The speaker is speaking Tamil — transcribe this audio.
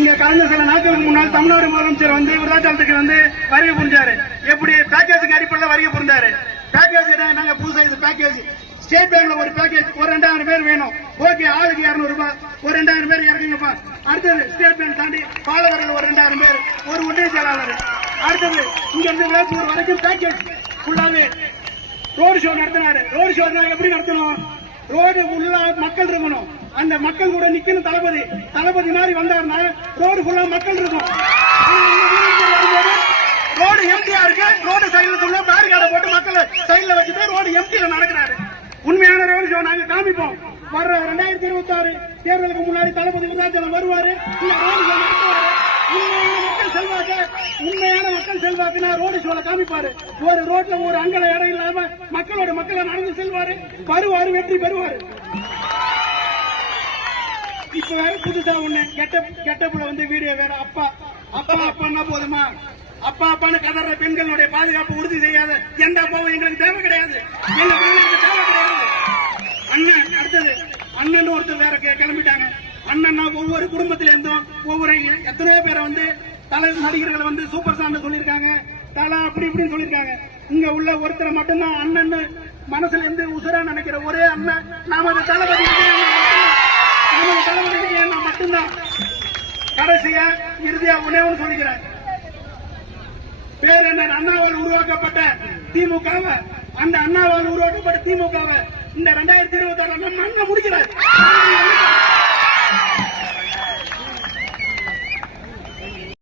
இங்க கடந்த சில நாட்களுக்கு முன்னால் தமிழ்நாடு முதலமைச்சர் வந்து விருதாச்சலத்துக்கு வந்து வருகை புரிஞ்சாரு. எப்படி பேக்கேஜுக்கு அடிப்படையில் வருகை புரிஞ்சாரு பேக்கேஜ் நாங்க புதுசா இது பேக்கேஜ் ஸ்டேட் பேங்க்ல ஒரு பேக்கேஜ் ஒரு ரெண்டாயிரம் பேர் வேணும். ஓகே ஆளுக்கு இருநூறு ரூபாய். ஒரு ரெண்டாயிரம் பேர் இறங்குங்கப்பா. அடுத்தது ஸ்டேட் பேங்க் தாண்டி பாலவரில் ஒரு ரெண்டாயிரம் பேர். ஒரு ஒன்றிய செயலாளர். அடுத்தது இங்க இருந்து வேப்பூர் வரைக்கும் பேக்கேஜ் ஃபுல்லாவே ரோடு ஷோ நடத்தினாரு. ரோடு ஷோ எப்படி நடத்தணும்? ரோடு உள்ள மக்கள் இருக்கணும். அந்த மக்கள் கூட நிக்கணும் தளபதி தளபதி மாதிரி வந்தாருன்னா ரோடு ஃபுல்லா மக்கள் இருக்கும். ரோடு எம்டியா இருக்கு. ரோடு சைடுல சொல்ல பேரிகார்டை போட்டு மக்களை சைடுல வச்சுட்டு ரோடு எம்டியில நடக்கிறாரு. உண்மையான ரோடு ஷோ நாங்க காமிப்போம். வர்ற ரெண்டாயிரத்தி இருபத்தி ஆறு தேர்தலுக்கு முன்னாடி தளபதி விருதாச்சலம் வருவாரு. இந்த ரோடு உண்மையான மக்கள் செல்வாக்க உண்மையான மக்கள் செல்வாக்குனா ரோடு ஷோல காமிப்பாரு. ஒரு ரோட்ல ஒரு அங்கல இடம் இல்லாம மக்களோட மக்களை நடந்து செல்வாரு. வருவாரு வெற்றி பெறுவாரு. இப்ப வேற புதுசா ஒண்ணு. கெட்ட கெட்டப்புல வந்து வீடியோ வேற. அப்பா அப்பா அப்பான்னா போதுமா? அப்பா அப்பான்னு கதற பெண்களுடைய பாதுகாப்பு உறுதி செய்யாத எந்த அப்பாவும் எங்களுக்கு தேவை கிடையாது. எங்க பிள்ளைங்களுக்கு தேவை கிடையாது. அண்ணன் அடுத்தது அண்ணன் ஒருத்தர் வேற கிளம்பிட்டாங்க. அண்ணன்னா ஒவ்வொரு குடும்பத்தில இருந்தும் ஒவ்வொரு எத்தனையோ பேரை வந்து தலை நடிகர்களை வந்து சூப்பர் ஸ்டார் சொல்லியிருக்காங்க. தலா அப்படி இப்படின்னு சொல்லியிருக்காங்க. இங்க உள்ள ஒருத்தரை மட்டும்தான் அண்ணன் மனசுல இருந்து உசுரா நினைக்கிற ஒரே அண்ணன். நமது தளபதி விஜய் அண்ணன் மட்டும்தான். நமது தளபதி விஜய் அண்ணன் மட்டும்தான் கடைசியா இறுதியா ஒன்னே ஒன்று சொல்லிக்கிறேன். பேர் என்ன? அண்ணாவால் உருவாக்கப்பட்ட திமுகவை அந்த அண்ணாவால் உருவாக்கப்பட்ட திமுகவை இந்த ரெண்டாயிரத்தி இருபத்தி ஆறு மண்ண முடிக்கிறார்.